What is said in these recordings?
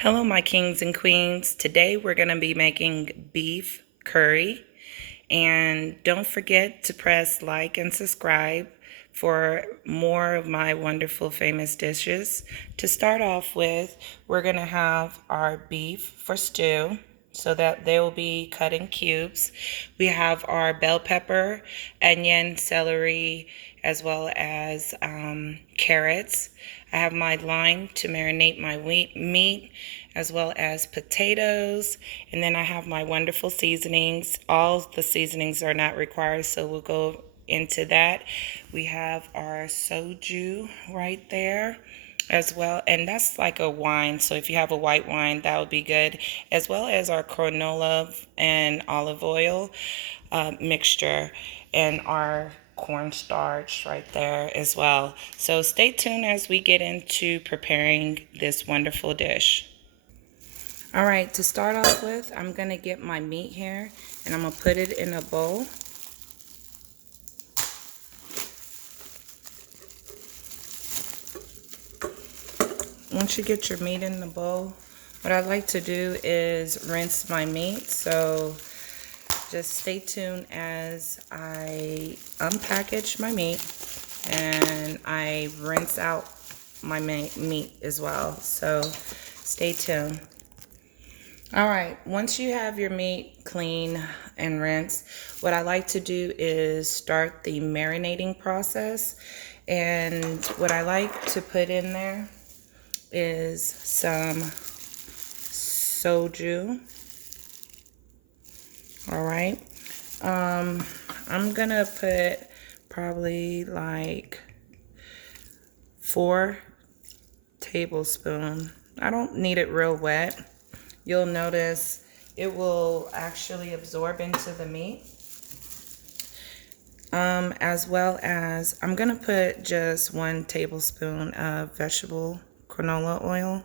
Hello, my kings and queens. Today we're going to be making beef curry. And don't forget to press like and subscribe for more of my wonderful famous dishes. To start off with, we're going to have our beef for stew so that they will be cut in cubes. We have our bell pepper, onion, celery, as well as carrots. I have my lime to marinate my meat, as well as potatoes. And then I have my wonderful seasonings. All the seasonings are not required, so we'll go into that. We have our soju right there as well, and that's like a wine, so if you have a white wine, that would be good, as well as our canola and olive oil mixture, and our cornstarch right there as well. So stay tuned as we get into preparing this wonderful dish. All right, to start off with, I'm gonna get my meat here and I'm gonna put it in a bowl. Once you get your meat in the bowl, what I like to do is rinse my meat. So just stay tuned as I unpackage my meat and I rinse out my meat as well. So stay tuned. All right, once you have your meat clean and rinsed, what I like to do is start the marinating process. And what I like to put in there is some soju. All right. I'm gonna put probably like 4 tablespoons. I don't need it real wet. You'll notice it will actually absorb into the meat. As well as I'm gonna put just 1 tablespoon of vegetable canola oil,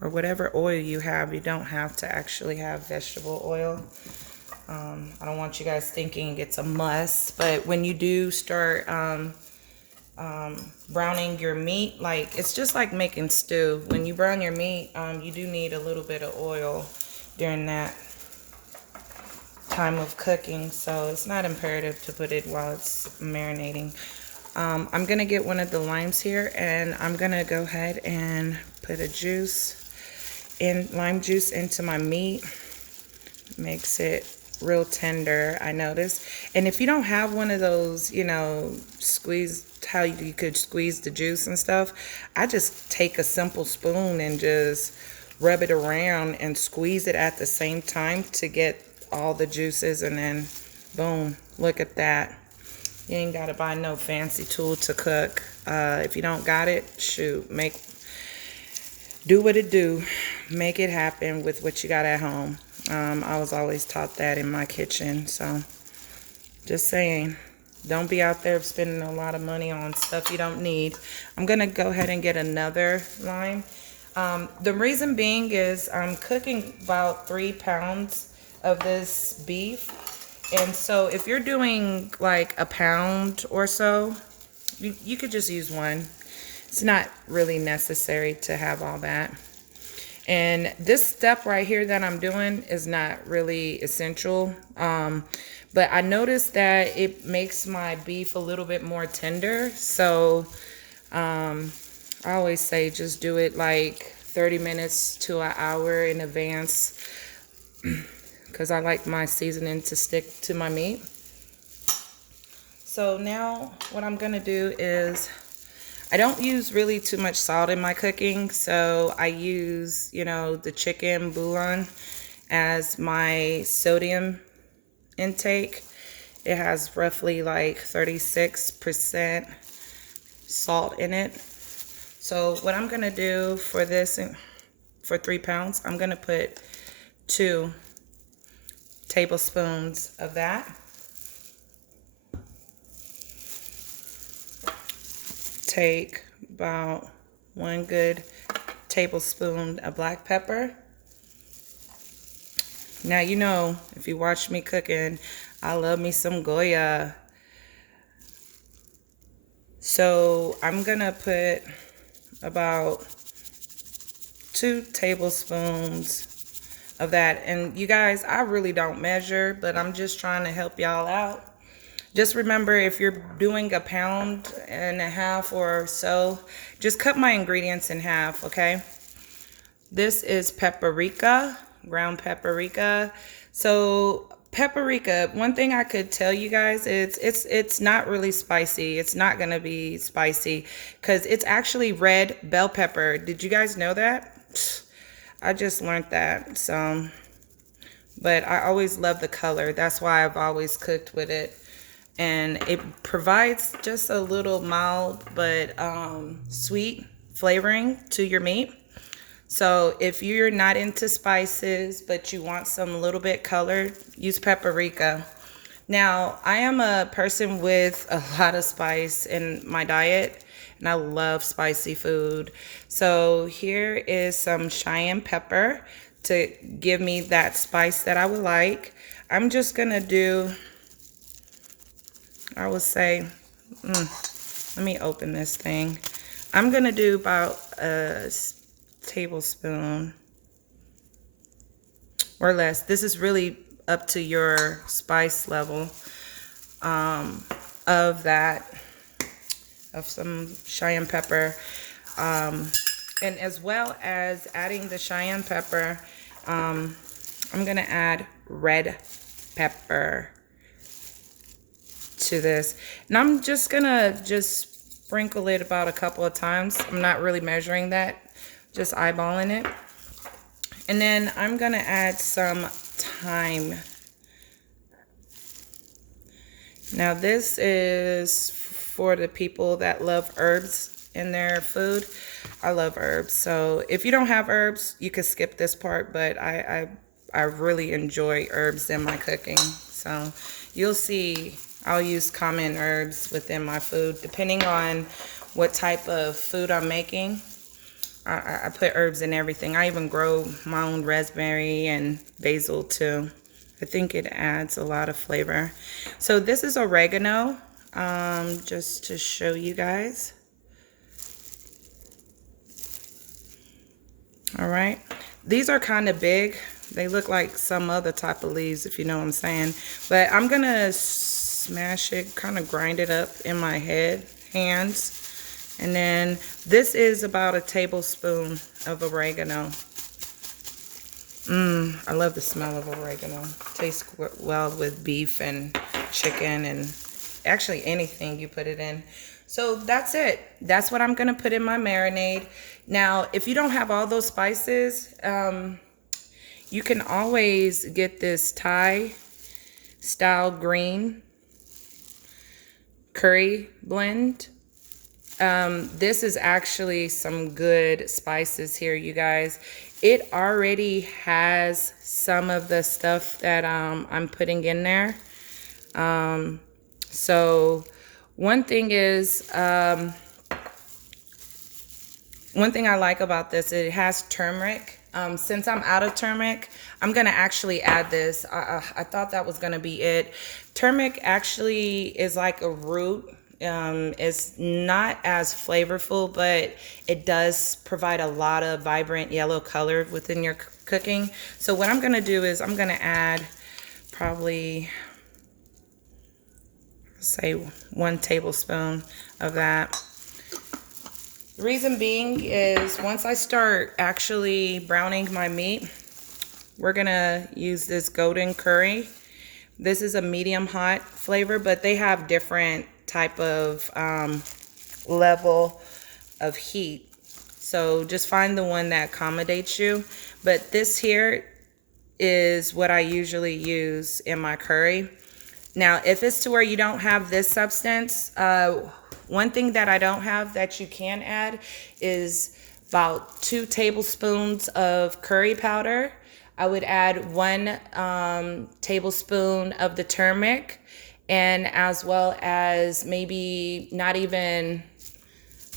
or whatever oil you have. You don't have to actually have vegetable oil. I don't want you guys thinking it's a must, but when you do start browning your meat, like it's just like making stew. When you brown your meat, you do need a little bit of oil during that time of cooking, so it's not imperative to put it while it's marinating. I'm gonna get one of the limes here and I'm gonna go ahead and put lime juice into my meat. Makes it real tender, I noticed. And if you don't have one of those, squeeze, how you could squeeze the juice and stuff, I just take a simple spoon and just rub it around and squeeze it at the same time to get all the juices, and then boom, look at that. You ain't gotta buy no fancy tool to cook. If you don't got it, shoot, do what it do, make it happen with what you got at home. I was always taught that in my kitchen, so just saying, don't be out there spending a lot of money on stuff you don't need. I'm gonna go ahead and get another lime. The reason being is I'm cooking about 3 pounds of this beef, and so if you're doing like a pound or so, you could just use 1. It's not really necessary to have all that. And this step right here that I'm doing is not really essential. But I noticed that it makes my beef a little bit more tender. So I always say just do it like 30 minutes to an hour in advance, because I like my seasoning to stick to my meat. So now what I'm gonna do is, I don't use really too much salt in my cooking, so I use, the chicken bouillon as my sodium intake. It has roughly like 36% salt in it. So what I'm gonna do for this, for 3 pounds, I'm gonna put 2 tablespoons of that. Take about 1 good tablespoon of black pepper. Now, if you watch me cooking, I love me some Goya. So I'm gonna put about 2 tablespoons of that. And you guys, I really don't measure, but I'm just trying to help y'all out. Just remember, if you're doing a pound and a half or so, just cut my ingredients in half, okay? This is paprika, ground paprika. So paprika, one thing I could tell you guys is it's not really spicy. It's not gonna be spicy because it's actually red bell pepper. Did you guys know that? I just learned that. So, but I always love the color. That's why I've always cooked with it. And it provides just a little mild but sweet flavoring to your meat. So if you're not into spices, but you want some little bit color, use paprika. Now, I am a person with a lot of spice in my diet, and I love spicy food. So here is some cayenne pepper to give me that spice that I would like. I'm just gonna do, I would say, let me open this thing. I'm gonna do about a tablespoon or less. This is really up to your spice level of that, of some cayenne pepper. And as well as adding the cayenne pepper, I'm gonna add red pepper to this. And I'm just gonna sprinkle it about a couple of times. I'm not really measuring that, just eyeballing it. And then I'm gonna add some thyme. Now this is for the people that love herbs in their food. I love herbs, so if you don't have herbs, you could skip this part, but I really enjoy herbs in my cooking. So you'll see I'll use common herbs within my food, depending on what type of food I'm making. I put herbs in everything. I even grow my own raspberry and basil too. I think it adds a lot of flavor. So this is oregano, just to show you guys. All right. These are kind of big. They look like some other type of leaves, if you know what I'm saying. But I'm going to smash it, kind of grind it up in my hands. And then this is about a tablespoon of oregano. I love the smell of oregano. Tastes well with beef and chicken and actually anything you put it in. So that's it. That's what I'm going to put in my marinade. Now, if you don't have all those spices, you can always get this Thai style green curry blend. This is actually some good spices here, you guys. It already has some of the stuff that I'm putting in there. So one thing is, one thing I like about this, it has turmeric. Since I'm out of turmeric, I'm gonna actually add this. I thought that was gonna be it. Turmeric actually is like a root. It's not as flavorful, but it does provide a lot of vibrant yellow color within your cooking. So what I'm gonna do is I'm gonna add probably, say, 1 tablespoon of that. The reason being is once I start actually browning my meat, we're gonna use this golden curry. This is a medium hot flavor, but they have different type of level of heat. So just find the one that accommodates you. But this here is what I usually use in my curry. Now, if it's to where you don't have this substance, one thing that I don't have that you can add is about 2 tablespoons of curry powder. I would add 1 tablespoon of the turmeric, and as well as maybe not even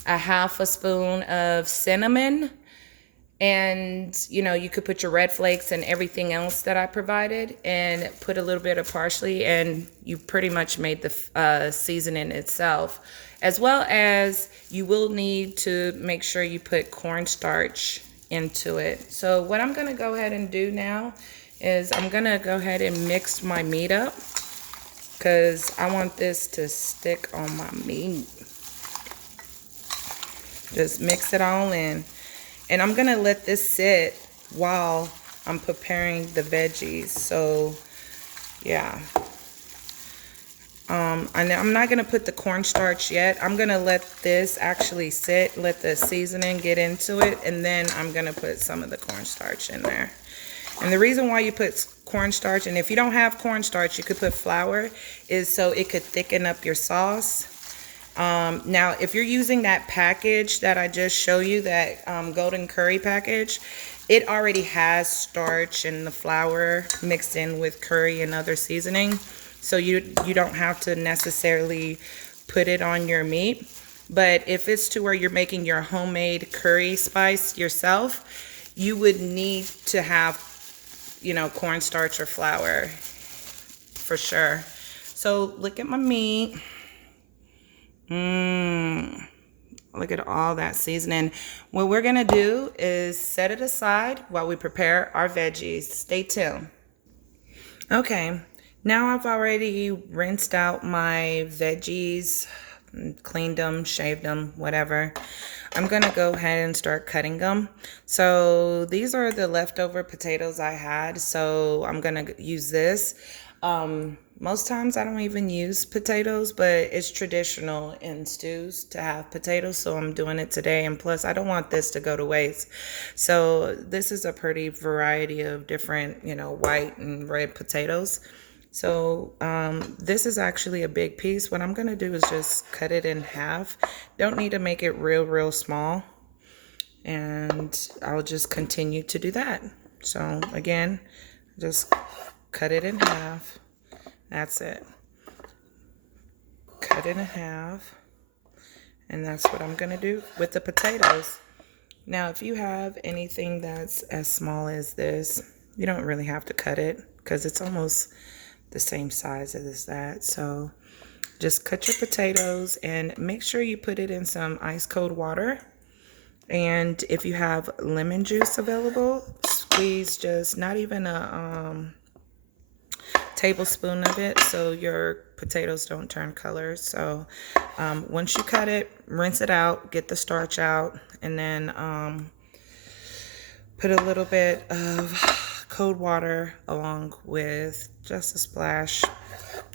a half a spoon of cinnamon. And, you know, you could put your red flakes and everything else that I provided and put a little bit of parsley, and you pretty much made the seasoning itself. As well as you will need to make sure you put cornstarch into it. So what I'm gonna go ahead and do now is I'm gonna go ahead and mix my meat up because I want this to stick on my meat. Just mix it all in. And I'm gonna let this sit while I'm preparing the veggies. So yeah. And I'm not gonna put the cornstarch yet. I'm gonna let this actually sit, let the seasoning get into it, and then I'm gonna put some of the cornstarch in there. And the reason why you put cornstarch, and if you don't have cornstarch, you could put flour, is so it could thicken up your sauce. Now, if you're using that package that I just showed you, that golden curry package, it already has starch and the flour mixed in with curry and other seasoning. So you don't have to necessarily put it on your meat. But if it's to where you're making your homemade curry spice yourself, you would need to have, you know, cornstarch or flour for sure. So look at my meat. Look at all that seasoning. What we're gonna do is set it aside while we prepare our veggies. Stay tuned. Okay, now I've already rinsed out my veggies, cleaned them, shaved them, whatever. I'm gonna go ahead and start cutting them. So these are the leftover potatoes I had, so I'm gonna use this. Most times I don't even use potatoes, but it's traditional in stews to have potatoes, so I'm doing it today. And plus, I don't want this to go to waste. So this is a pretty variety of different, you know, white and red potatoes. So this is actually a big piece. What I'm going to do is just cut it in half. Don't need to make it real small. And I'll just continue to do that. So again, just cut it in half. That's it. Cut it in half. And that's what I'm going to do with the potatoes. Now, if you have anything that's as small as this, you don't really have to cut it because it's almost the same size as that. So just cut your potatoes and make sure you put it in some ice cold water. And if you have lemon juice available, squeeze just not even a tablespoon of it so your potatoes don't turn color. So once you cut it, rinse it out, get the starch out, and then put a little bit of cold water along with just a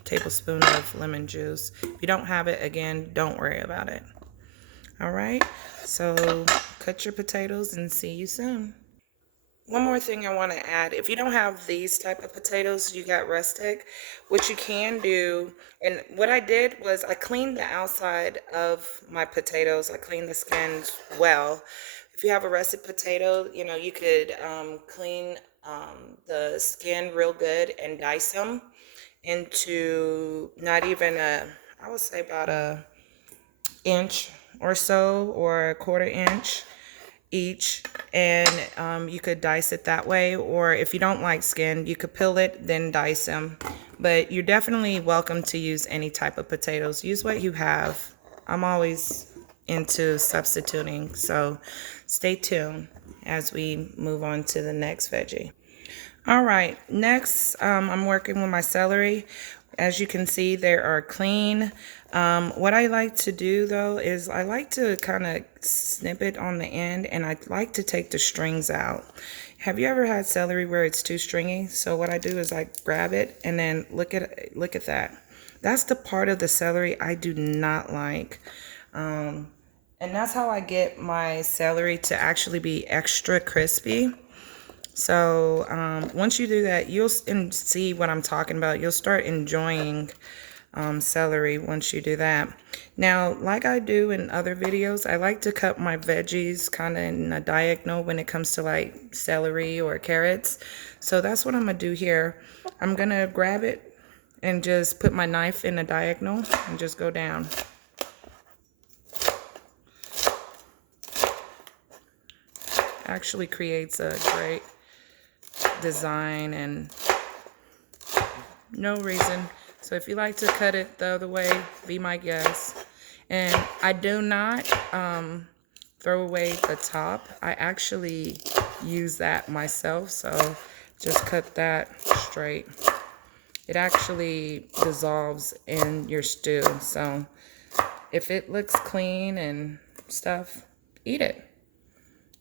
tablespoon of lemon juice. If you don't have it, again, don't worry about it. All right, so cut your potatoes and see you soon. One more thing I want to add, if you don't have these type of potatoes, you got rustic, what you can do, and what I did was I cleaned the outside of my potatoes. I cleaned the skins well. If you have a russet potato, you know, you could clean the skin real good and dice them into not even I would say about a inch or so, or a quarter inch each, and you could dice it that way. Or if you don't like skin, you could peel it then dice them. But you're definitely welcome to use any type of potatoes. Use what you have. I'm always into substituting, so stay tuned as we move on to the next veggie. All right, next I'm working with my celery. As you can see, they are clean. What I like to do though is I like to kind of snip it on the end, and I like to take the strings out. Have you ever had celery where it's too stringy? So what I do is I grab it and then look at that. That's the part of the celery I do not like. And that's how I get my celery to actually be extra crispy. So once you do that, you'll see what I'm talking about. You'll start enjoying celery once you do that. Now, like I do in other videos, I like to cut my veggies kind of in a diagonal when it comes to like celery or carrots. So that's what I'm going to do here. I'm going to grab it and just put my knife in a diagonal and just go down. Actually creates a great design and no reason. So if you like to cut it the other way, be my guest. And I do not throw away the top. I actually use that myself, so just cut that straight. It actually dissolves in your stew, so if it looks clean and stuff, eat it.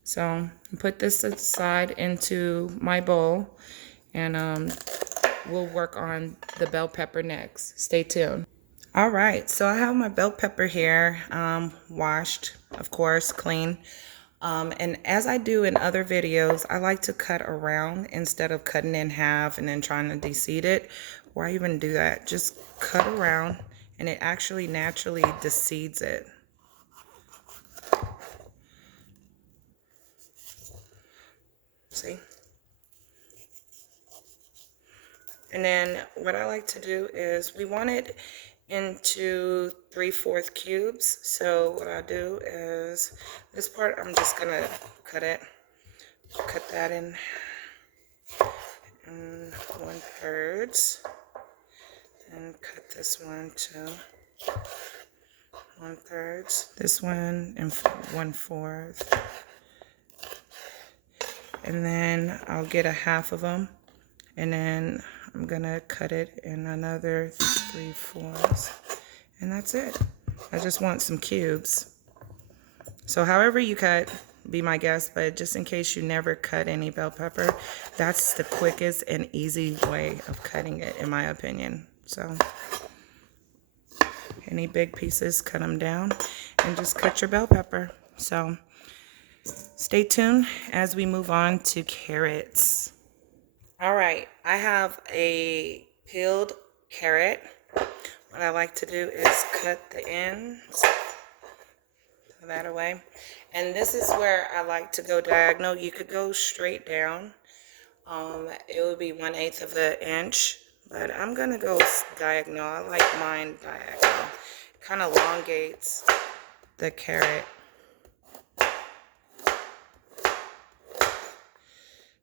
So put this aside into my bowl, and we'll work on the bell pepper next. Stay tuned. All right, so I have my bell pepper here, washed, of course, clean. And as I do in other videos, I like to cut around instead of cutting in half and then trying to de-seed it. Why even do that? Just cut around, and it actually naturally de-seeds it. See? And then what I like to do is we want it into 3/4 cubes. So what I do is this part, I'm just gonna cut that in 1/3, and cut this one to 1/3, this one in 1/4, and then I'll get a half of them, and then I'm gonna cut it in another 3/4, and that's it. I just want some cubes. So however you cut, be my guest, but just in case you never cut any bell pepper, that's the quickest and easy way of cutting it, in my opinion. So any big pieces, cut them down and just cut your bell pepper. So stay tuned as we move on to carrots. All right, I have a peeled carrot. What I like to do is cut the ends, throw that away. And this is where I like to go diagonal. You could go straight down. It would be 1/8 of an inch, but I'm gonna go diagonal. I like mine diagonal. It kind of elongates the carrot.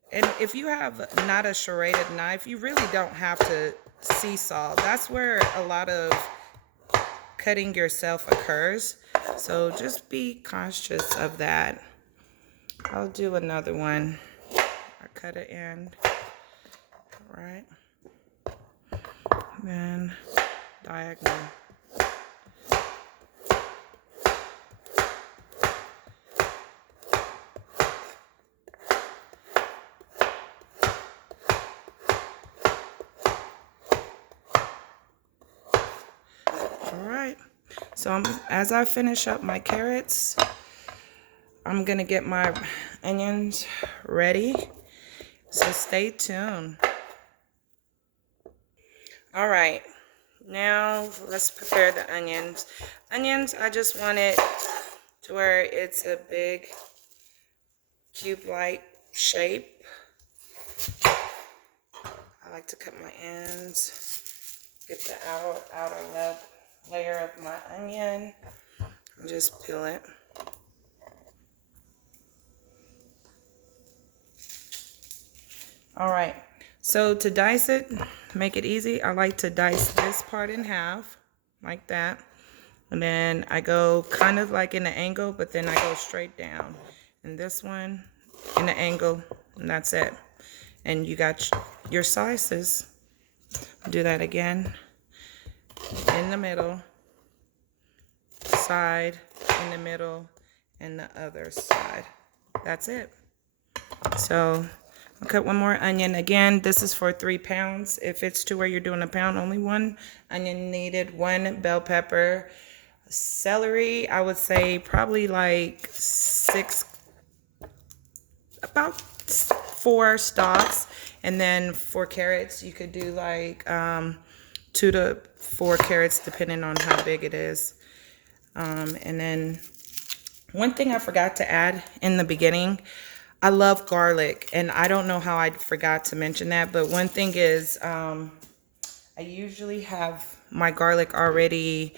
And if you have not a serrated knife, you really don't have to seesaw. That's where a lot of cutting yourself occurs. So just be conscious of that. I'll do another one. I cut an end, right? Then diagonal. So as I finish up my carrots, I'm gonna get my onions ready. So stay tuned. All right, now let's prepare the onions. Onions, I just want it to where it's a big cube-like shape. I like to cut my ends, get the outer layer of my onion, and just peel it. All right, so to dice it, make it easy, I like to dice this part in half, like that. And then I go kind of like in an angle, but then I go straight down. And this one in an angle, and that's it. And you got your slices. Do that again. In the middle, side, in the middle, and the other side. That's it. So I'll cut one more onion. Again, this is for 3 pounds. If it's to where you're doing a pound, only 1 onion needed, 1 bell pepper. Celery, I would say probably like 6, about 4 stalks. And then for carrots, you could do like 2 to 4 carrots, depending on how big it is. And then one thing I forgot to add in the beginning, I love garlic, and I don't know how I forgot to mention that, but one thing is I usually have my garlic already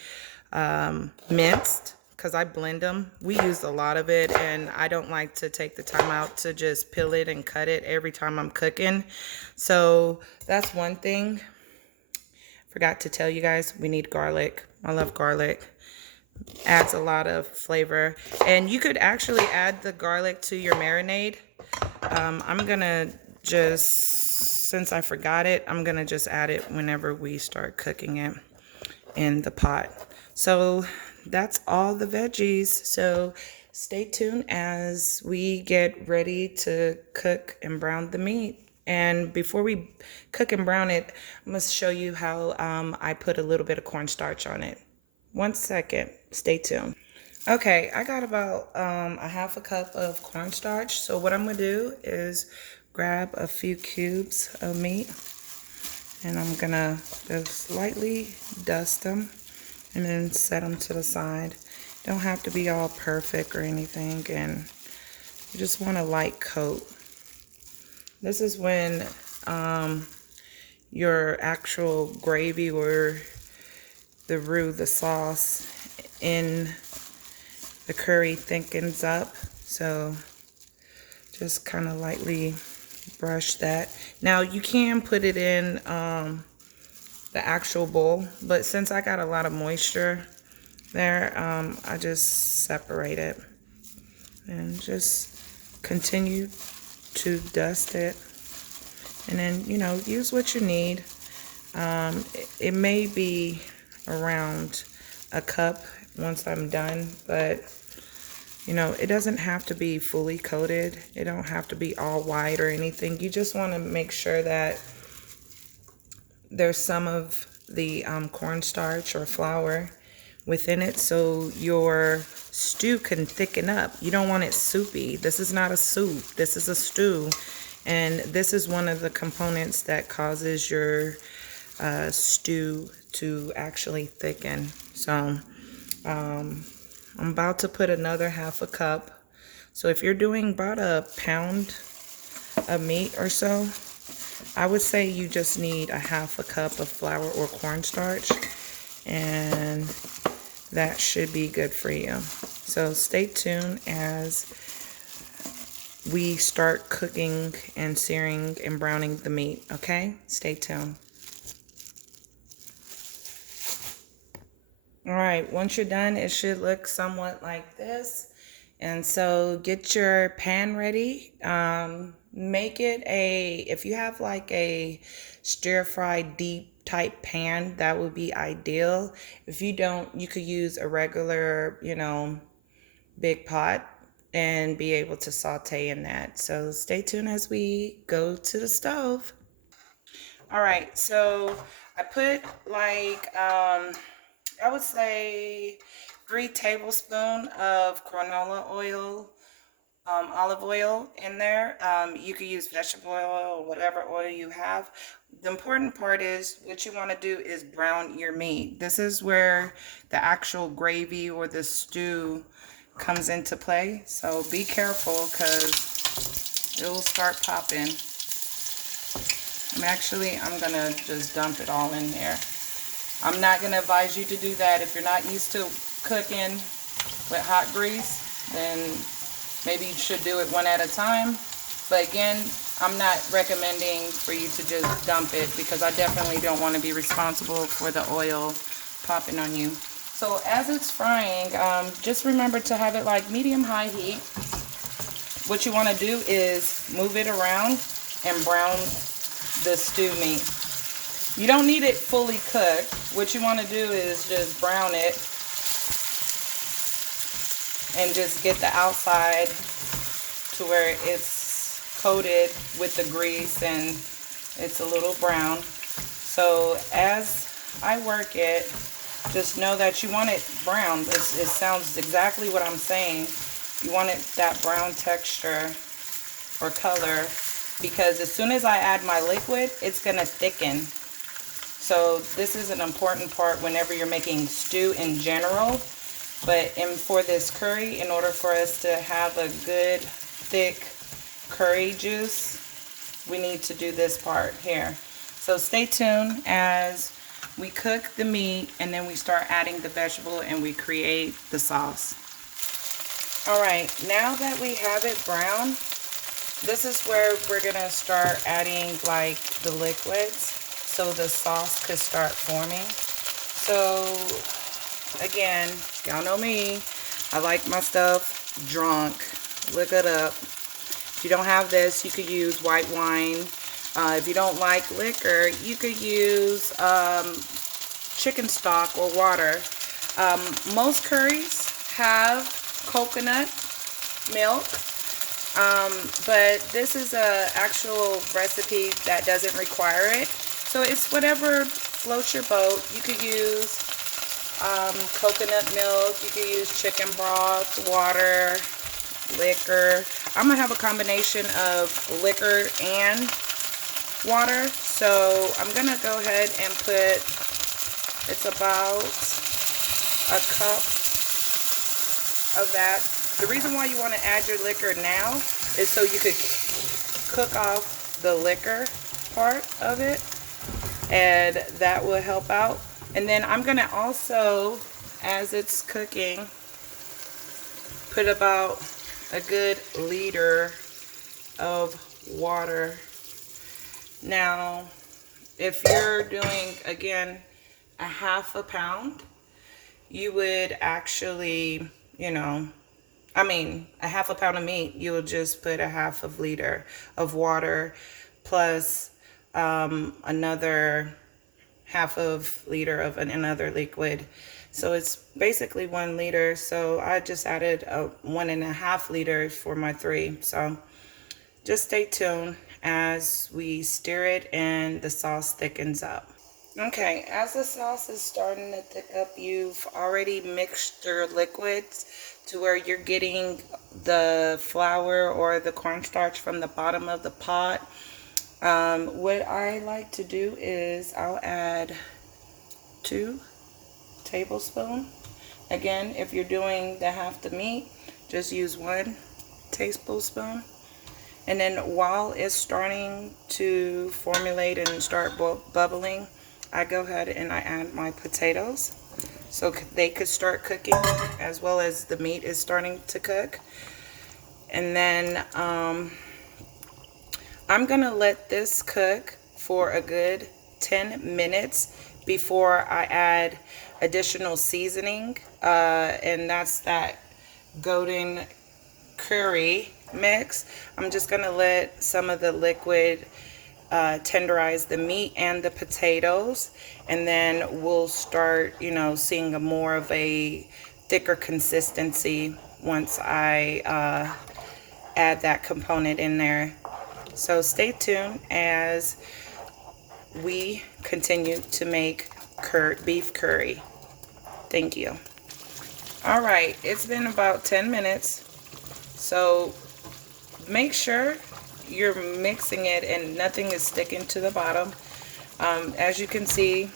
minced, because I blend them. We use a lot of it, and I don't like to take the time out to just peel it and cut it every time I'm cooking. So that's one thing. Forgot to tell you guys, we need garlic. I love garlic. Adds a lot of flavor. And you could actually add the garlic to your marinade. I'm gonna just, since I forgot it, I'm gonna just add it whenever we start cooking it in the pot. So that's all the veggies. So stay tuned as we get ready to cook and brown the meat. And before we cook and brown it, I'm going to show you how I put a little bit of cornstarch on it. 1 second. Stay tuned. Okay, I got about a half a cup of cornstarch. So what I'm going to do is grab a few cubes of meat and I'm going to just lightly dust them and then set them to the side. Don't have to be all perfect or anything, and you just want a light coat. This is when your actual gravy or the roux, the sauce in the curry thickens up. So just kind of lightly brush that. Now you can put it in the actual bowl, but since I got a lot of moisture there, I just separate it and just continue to dust it, and then use what you need. It may be around a cup once I'm done, but it doesn't have to be fully coated. It don't have to be all white or anything. You just want to make sure that there's some of the cornstarch or flour within it so your stew can thicken up. You don't want it soupy. This is not a soup. This is a stew. And this is one of the components that causes your stew to actually thicken. So I'm about to put another half a cup. So if you're doing about a pound of meat or so, I would say you just need a half a cup of flour or cornstarch, and that should be good for you. So stay tuned as we start cooking and searing and browning the meat, okay? Stay tuned. All right, once you're done, it should look somewhat like this. And so get your pan ready. Make it if you have like a stir fry deep type pan, that would be ideal. If you don't, you could use a regular, big pot and be able to saute in that. So stay tuned as we go to the stove. All right, so I put like, I would say 3 tablespoons of canola oil, olive oil in there. You could use vegetable oil or whatever oil you have. The important part is what you want to do is brown your meat. This is where the actual gravy or the stew comes into play. So be careful because it will start popping. I'm gonna just dump it all in there. I'm not gonna advise you to do that if you're not used to cooking with hot grease. Then maybe you should do it one at a time. But again, I'm not recommending for you to just dump it because I definitely don't want to be responsible for the oil popping on you. So as it's frying, just remember to have it like medium-high heat. What you want to do is move it around and brown the stew meat. You don't need it fully cooked. What you want to do is just brown it and just get the outside to where it's coated with the grease and it's a little brown. So as I work it, just know that you want it brown. It sounds exactly what I'm saying. You want it that brown texture or color, because as soon as I add my liquid, it's gonna thicken. So this is an important part whenever you're making stew in general. But for this curry, in order for us to have a good thick curry juice, we need to do this part here. So stay tuned as we cook the meat and then we start adding the vegetable and we create the sauce. All right, now that we have it brown, this is where we're gonna start adding like the liquids so the sauce could start forming. So again, y'all know me. I like my stuff drunk. Look it up. If you don't have this, you could use white wine. If you don't like liquor, you could use chicken stock or water. Most curries have coconut milk, but this is a actual recipe that doesn't require it. So it's whatever floats your boat. You could use coconut milk, you could use chicken broth, water, liquor. I'm gonna have a combination of liquor and water, so I'm gonna go ahead and put, it's about a cup of that. The reason why you want to add your liquor now is so you could cook off the liquor part of it, and that will help out. And then I'm going to also, as it's cooking, put about a good liter of water. Now, if you're doing, again, a half a pound, you would actually, a half a pound of meat, you would just put a half of liter of water plus another half of liter of another liquid. So it's basically 1 liter. So I just added 1.5 liters for my 3. So just stay tuned as we stir it and the sauce thickens up. Okay, as the sauce is starting to thick up, you've already mixed your liquids to where you're getting the flour or the cornstarch from the bottom of the pot. What I like to do is I'll add 2 tablespoons. Again, if you're doing the half the meat, just use 1 tablespoon. And then while it's starting to formulate and start bubbling, I go ahead and I add my potatoes so they could start cooking as well as the meat is starting to cook. And then I'm gonna let this cook for a good 10 minutes before I add additional seasoning, and that's that golden curry mix. I'm just gonna let some of the liquid tenderize the meat and the potatoes, and then we'll start, seeing a more of a thicker consistency once I add that component in there. So stay tuned as we continue to make beef curry. Thank you. All right, it's been about 10 minutes. So make sure you're mixing it and nothing is sticking to the bottom. As you can see,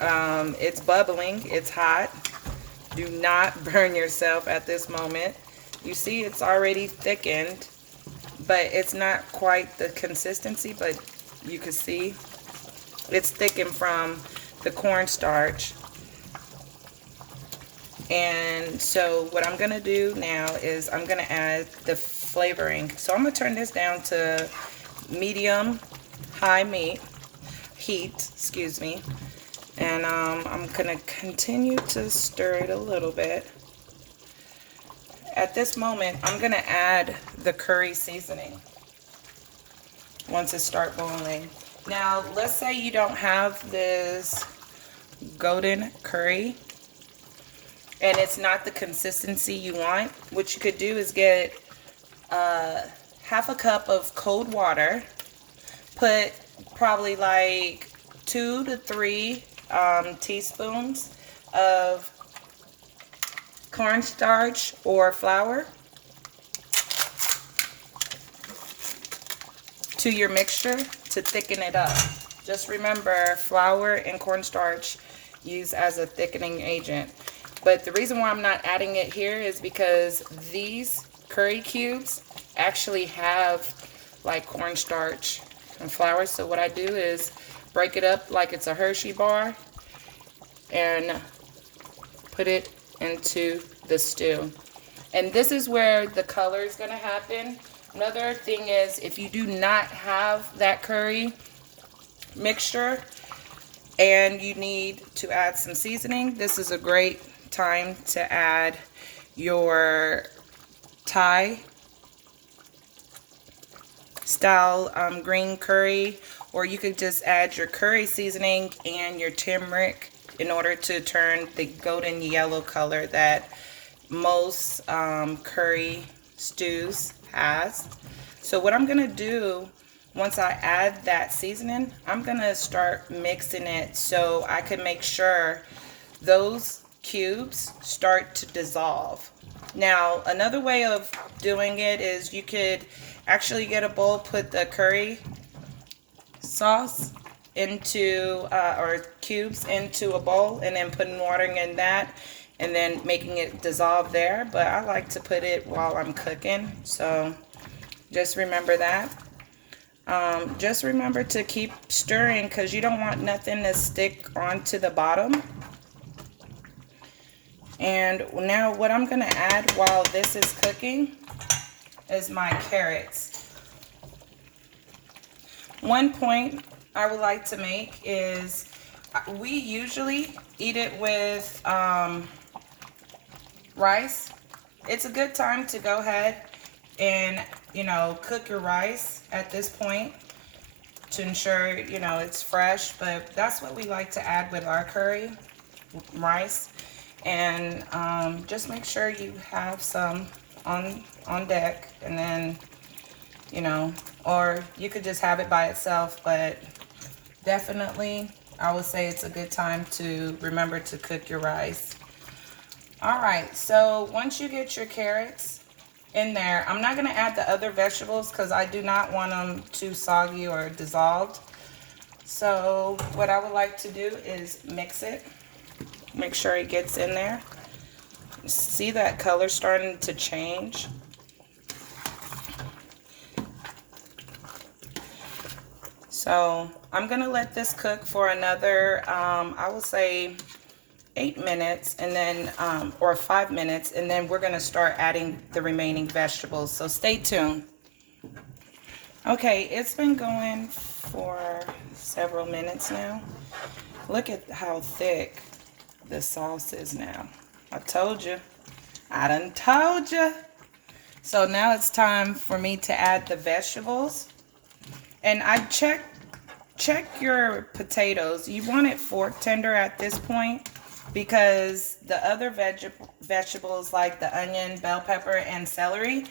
it's bubbling, it's hot. Do not burn yourself at this moment. You see it's already thickened, but it's not quite the consistency, but you can see it's thickened from the cornstarch. And so what I'm gonna do now is I'm gonna add the flavoring. So I'm gonna turn this down to medium high heat, excuse me. And I'm gonna continue to stir it a little bit. At this moment, I'm gonna add the curry seasoning once it starts boiling. Now, let's say you don't have this golden curry and it's not the consistency you want. What you could do is get half a cup of cold water, put probably like 2 to 3 teaspoons of cornstarch or flour to your mixture to thicken it up. Just remember, flour and cornstarch used as a thickening agent. But the reason why I'm not adding it here is because these curry cubes actually have like cornstarch and flour. So what I do is break it up like it's a Hershey bar and put it into the stew. And this is where the color is going to happen. Another thing is, if you do not have that curry mixture and you need to add some seasoning, this is a great time to add your Thai style green curry, or you could just add your curry seasoning and your turmeric in order to turn the golden yellow color that most curry stews has. So what I'm gonna do once I add that seasoning, I'm gonna start mixing it so I can make sure those cubes start to dissolve. Now, another way of doing it is you could actually get a bowl, put the curry sauce into, or cubes into a bowl, and then putting water in that, and then making it dissolve there. But I like to put it while I'm cooking, so just remember that. Just remember to keep stirring because you don't want nothing to stick onto the bottom. And now what I'm going to add while this is cooking is my carrots. One point I would like to make is we usually eat it with rice. It's a good time to go ahead and, you know, cook your rice at this point to ensure, you know, it's fresh. But that's what we like to add with our curry, rice. And just make sure you have some on deck, and then, you know, or you could just have it by itself, but definitely I would say it's a good time to remember to cook your rice. All right, so once you get your carrots in there, I'm not going to add the other vegetables because I do not want them too soggy or dissolved. So what I would like to do is mix it. Make sure it gets in there. See that color starting to change? So I'm gonna let this cook for another, I will say 8 minutes, and then, or 5 minutes, and then we're gonna start adding the remaining vegetables. So stay tuned. Okay, it's been going for several minutes now. Look at how thick the sauce is now. I told you. I done told you. So now it's time for me to add the vegetables. And I check your potatoes. You want it fork tender at this point because the other vegetables like the onion, bell pepper, and celery,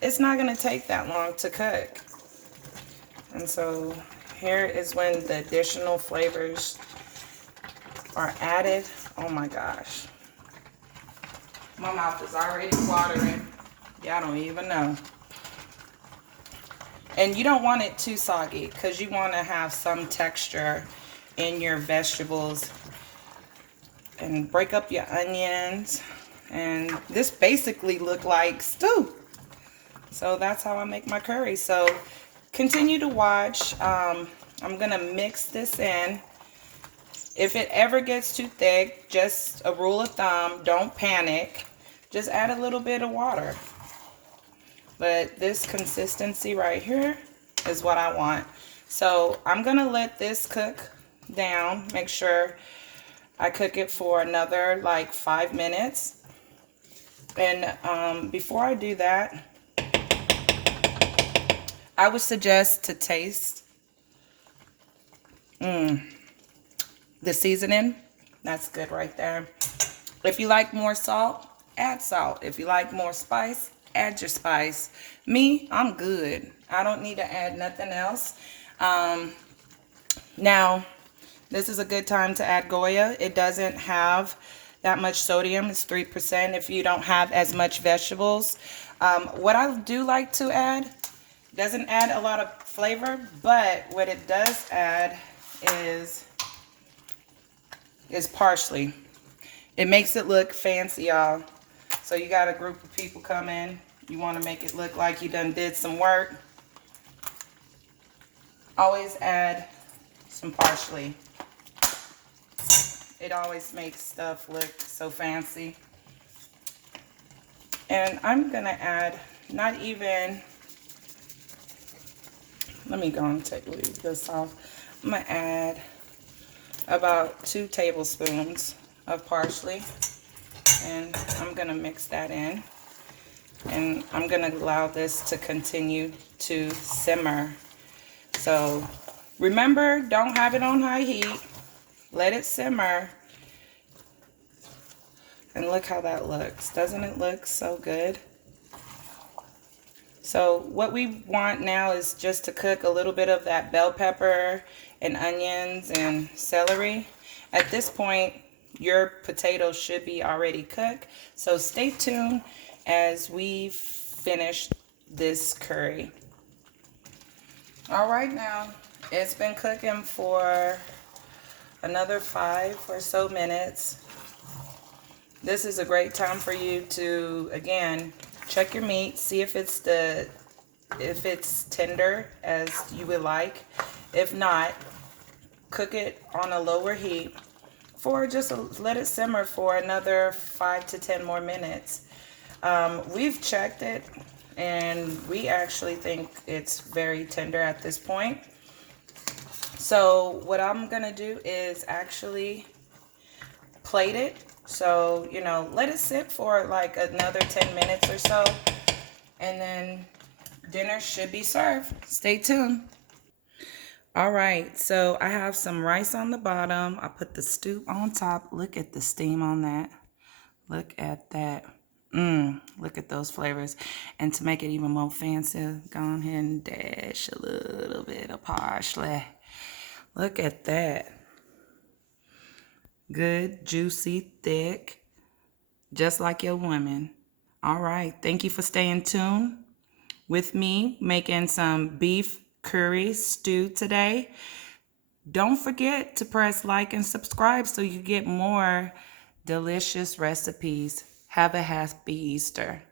it's not going to take that long to cook. And so here is when the additional flavors are added. Oh my gosh. My mouth is already watering. Y'all don't even know. And you don't want it too soggy because you want to have some texture in your vegetables. And break up your onions. And this basically look like stew. So that's how I make my curry. So continue to watch. I'm going to mix this in. If it ever gets too thick, just a rule of thumb, don't panic. Just add a little bit of water. But this consistency right here is what I want. So I'm going to let this cook down. Make sure I cook it for another like 5 minutes. And before I do that, I would suggest to taste the seasoning. That's good right there. If you like more salt, add salt. If you like more spice, add your spice. Me, I'm good. I don't need to add nothing else. Now, this is a good time to add Goya. It doesn't have that much sodium. It's 3% if you don't have as much vegetables. What I do like to add, doesn't add a lot of flavor, but what it does add is parsley. It makes it look fancy, y'all. So you got a group of people come in, you want to make it look like you done did some work. Always add some parsley. It always makes stuff look so fancy. And I'm going to add not even, let me go and leave this off. I'm going to add about 2 tablespoons of parsley. And I'm gonna mix that in. And I'm gonna allow this to continue to simmer. So remember, don't have it on high heat. Let it simmer. And look how that looks. Doesn't it look so good? So what we want now is just to cook a little bit of that bell pepper and onions and celery. At this point, your potatoes should be already cooked. So stay tuned as we finish this curry. All right, now it's been cooking for another 5 or so minutes. This is a great time for you to, again, check your meat, see if it's tender as you would like. If not, cook it on a lower heat for let it simmer for another 5 to 10 more minutes. We've checked it and we actually think it's very tender at this point. So what I'm gonna do is actually plate it. So, you know, let it sit for like another 10 minutes or so, and then dinner should be served. Stay tuned. All right, so I have some rice on the bottom. I put the stew on top. Look at the steam on that. Look at that. Look at those flavors. And to make it even more fancy, go ahead and dash a little bit of parsley. Look at that. Good, juicy, thick, just like your women. All right, thank you for staying tuned with me, making some beef curry stew today. Don't forget to press like and subscribe so you get more delicious recipes. Have a happy Easter.